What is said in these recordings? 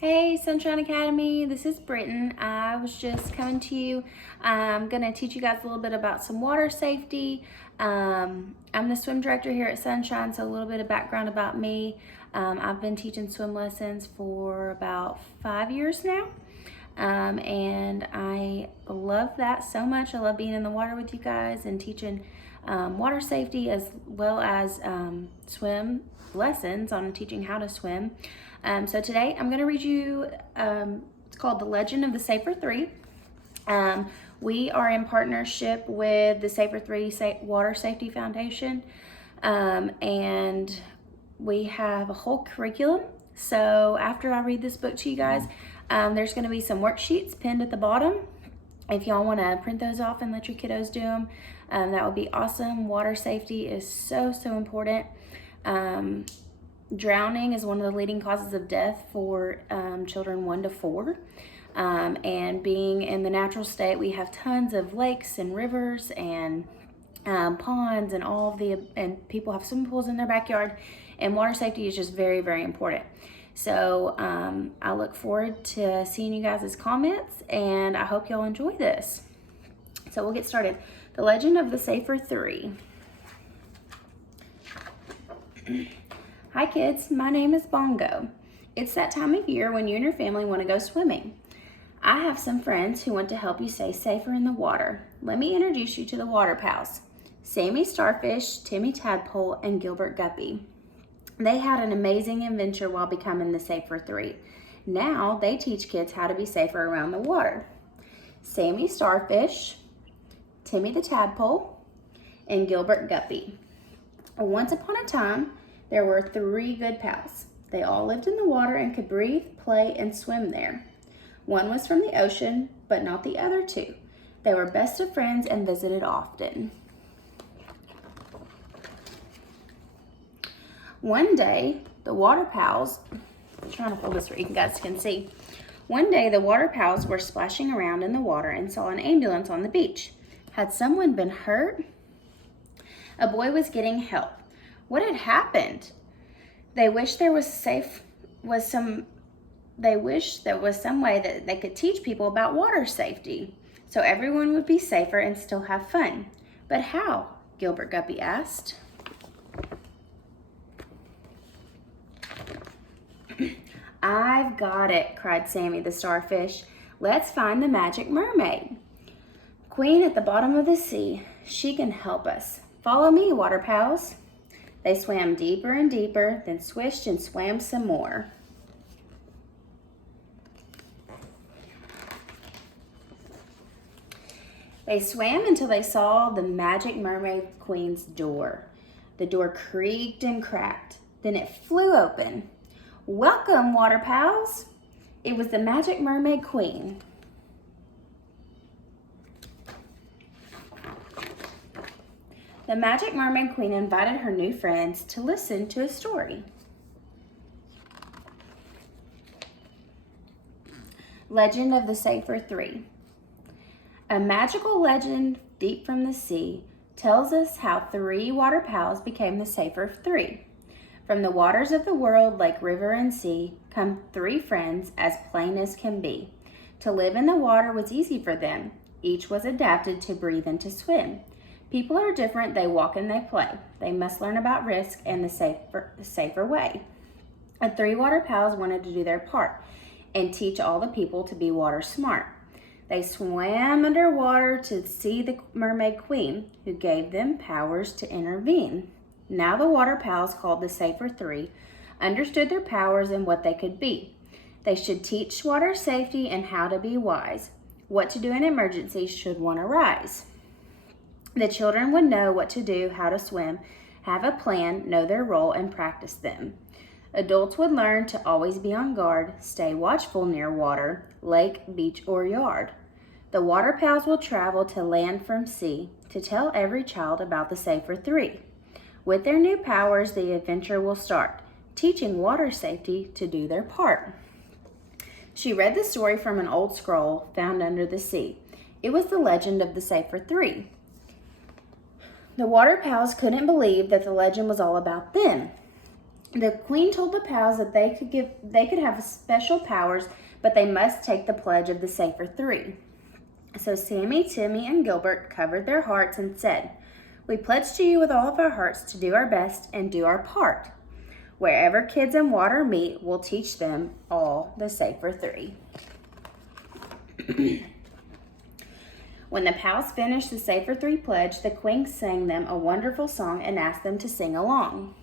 Hey, Sonshine Academy, this is Britton. I was just coming to you. I'm going to teach you guys a little bit about some water safety. I'm the swim director here at Sonshine, so a little bit of background about me. I've been teaching swim lessons for about 5 years now, and I love that so much. I love being in the water with you guys and teaching water safety as well as swim lessons on teaching how to swim. So today I'm going to read you, it's called The Legend of the Safer 3. We are in partnership with the Safer 3 Water Safety Foundation, and we have a whole curriculum. So after I read this book to you guys, there's going to be some worksheets pinned at the bottom. If y'all want to print those off and let your kiddos do them, that would be awesome. Water safety is so important. Drowning is one of the leading causes of death for children 1 to 4. And being in the natural state, we have tons of lakes and rivers and ponds and and people have swimming pools in their backyard, and water safety is just very important. So I look forward to seeing you guys' comments, and I hope y'all enjoy this. So we'll get started. The Legend of the Safer 3. Hi kids, my name is Bongo. It's that time of year when you and your family want to go swimming. I have some friends who want to help you stay safer in the water. Let me introduce you to the water pals. Sammy Starfish, Timmy Tadpole, and Gilbert Guppy. They had an amazing adventure while becoming the Safer 3. Now they teach kids how to be safer around the water. Sammy Starfish, Timmy the Tadpole, and Gilbert Guppy. Once upon a time, there were 3 good pals. They all lived in the water and could breathe, play, and swim there. One was from the ocean, but not the other 2. They were best of friends and visited often. One day, the water pals, I'm trying to hold this where you guys can see. One day, the water pals were splashing around in the water and saw an ambulance on the beach. Had someone been hurt? A boy was getting help. What had happened? They wished there was some way that they could teach people about water safety, so everyone would be safer and still have fun. But how? Gilbert Guppy asked. I've got it, cried Sammy the Starfish. Let's find the magic mermaid. Queen at the bottom of the sea. She can help us. Follow me, water pals. They swam deeper and deeper, then swished and swam some more. They swam until they saw the magic mermaid queen's door. The door creaked and cracked. Then it flew open. Welcome, water pals. It was the magic mermaid queen. The magic mermaid queen invited her new friends to listen to a story. Legend of the Safer 3. A magical legend deep from the sea tells us how 3 water pals became the Safer 3. From the waters of the world, like river and sea, come 3 friends as plain as can be. To live in the water was easy for them. Each was adapted to breathe and to swim. People are different, they walk and they play. They must learn about risk and the safer way. The 3 water pals wanted to do their part and teach all the people to be water smart. They swam underwater to see the mermaid queen, who gave them powers to intervene. Now the water pals, called the Safer 3, understood their powers and what they could be. They should teach water safety and how to be wise. What to do in emergencies should one arise. The children would know what to do, how to swim, have a plan, know their role, and practice them. Adults would learn to always be on guard, stay watchful near water, lake, beach, or yard. The water pals will travel to land from sea to tell every child about the Safer 3. With their new powers, the adventure will start, teaching water safety to do their part. She read the story from an old scroll found under the sea. It was the legend of the Safer 3. The water pals couldn't believe that the legend was all about them. The queen told the pals that they could have special powers, but they must take the pledge of the Safer Three. So Sammy, Timmy, and Gilbert covered their hearts and said, "We pledge to you with all of our hearts to do our best and do our part. Wherever kids and water meet, we'll teach them all the Safer Three." When the pals finished the Safer Three pledge, the queen sang them a wonderful song and asked them to sing along.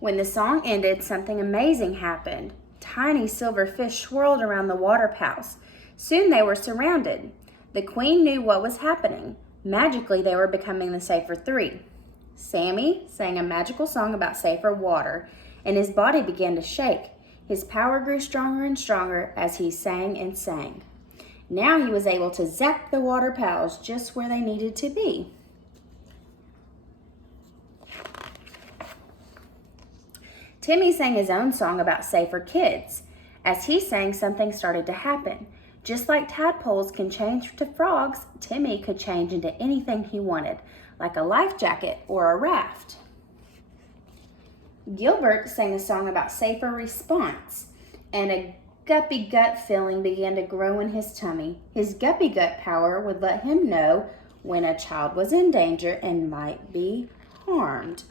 When the song ended, something amazing happened. Tiny silver fish swirled around the water pals. Soon they were surrounded. The queen knew what was happening. Magically, they were becoming the Safer Three. Sammy sang a magical song about safer water, and his body began to shake. His power grew stronger and stronger as he sang and sang. Now he was able to zap the water pals just where they needed to be. Timmy sang his own song about safer kids. As he sang, something started to happen. Just like tadpoles can change to frogs, Timmy could change into anything he wanted, like a life jacket or a raft. Gilbert sang a song about safer response, and a guppy gut feeling began to grow in his tummy. His guppy gut power would let him know when a child was in danger and might be harmed.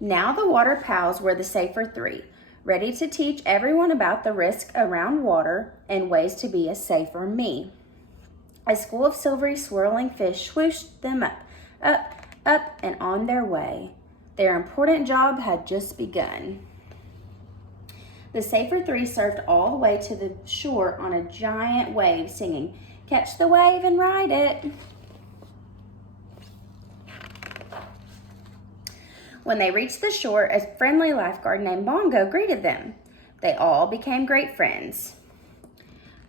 Now the water pals were the Safer Three, ready to teach everyone about the risk around water and ways to be a safer me. A school of silvery swirling fish swooshed them up, and on their way. Their important job had just begun. The Safer Three surfed all the way to the shore on a giant wave, singing, "Catch the wave and ride it." When they reached the shore, a friendly lifeguard named Bongo greeted them. They all became great friends.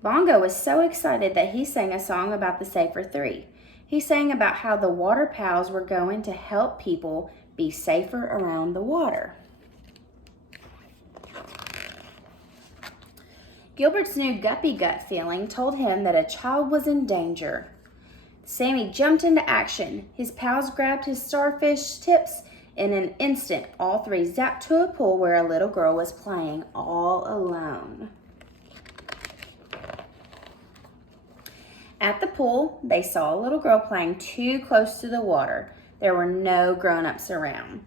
Bongo was so excited that he sang a song about the Safer Three. He sang about how the water pals were going to help people be safer around the water. Gilbert's new guppy gut feeling told him that a child was in danger. Sammy jumped into action. His pals grabbed his starfish tips. In an instant, all three zapped to a pool where a little girl was playing all alone. At the pool, they saw a little girl playing too close to the water. There were no grown-ups around.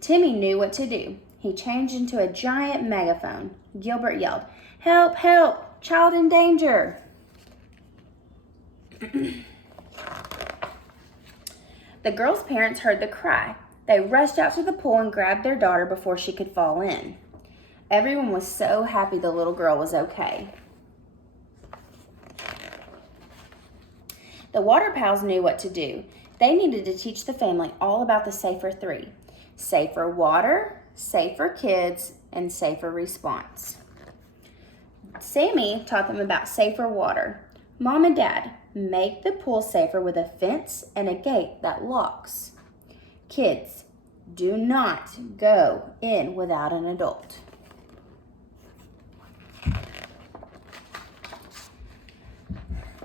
Timmy knew what to do. He changed into a giant megaphone. Gilbert yelled, "Help, help, child in danger." The girl's parents heard the cry. They rushed out to the pool and grabbed their daughter before she could fall in. Everyone was so happy the little girl was okay. The water pals knew what to do. They needed to teach the family all about the Safer Three: safer water, safer kids, and safer response. Sammy taught them about safer water. Mom and Dad, make the pool safer with a fence and a gate that locks. Kids, do not go in without an adult.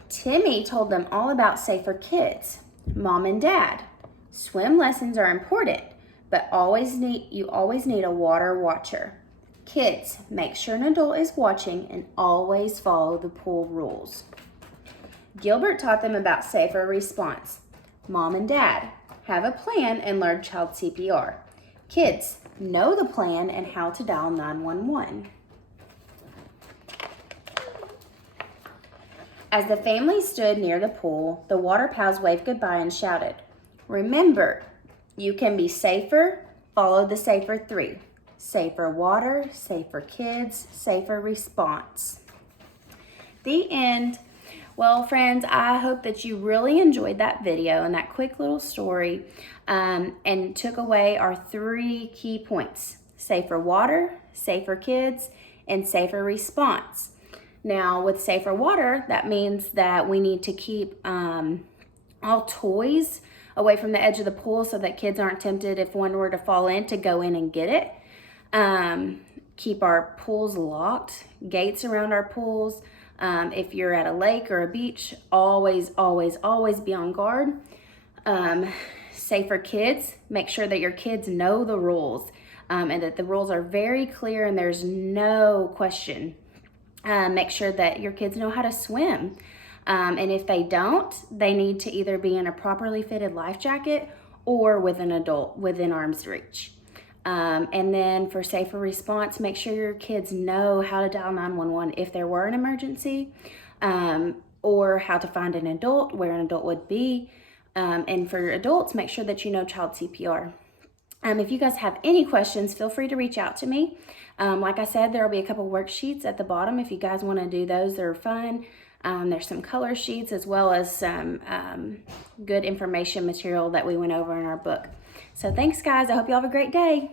Timmy told them all about safer kids. Mom and Dad, swim lessons are important, but you always need a water watcher. Kids, make sure an adult is watching and always follow the pool rules. Gilbert taught them about safer response. Mom and Dad, have a plan and learn child CPR. Kids, know the plan and how to dial 911. As the family stood near the pool, the water pals waved goodbye and shouted, "Remember, you can be safer. Follow the Safer Three. Safer water, safer kids, safer response." The end. Well, friends, I hope that you really enjoyed that video and that quick little story and took away our 3 key points: safer water, safer kids, and safer response. Now, with safer water, that means that we need to keep all toys away from the edge of the pool so that kids aren't tempted, if one were to fall in, to go in and get it. Keep our pools locked, gates around our pools. If you're at a lake or a beach, always, always, always be on guard. Safe for kids, make sure that your kids know the rules and that the rules are very clear and there's no question. Make sure that your kids know how to swim. And if they don't, they need to either be in a properly fitted life jacket or with an adult within arm's reach. And then for safer response, make sure your kids know how to dial 911 if there were an emergency, or how to find an adult, where an adult would be. And for adults, make sure that you know child CPR. If you guys have any questions, feel free to reach out to me. Like I said, there will be a couple worksheets at the bottom if you guys want to do those. They're fun. There's some color sheets as well as some good information material that we went over in our book. So thanks, guys. I hope you all have a great day.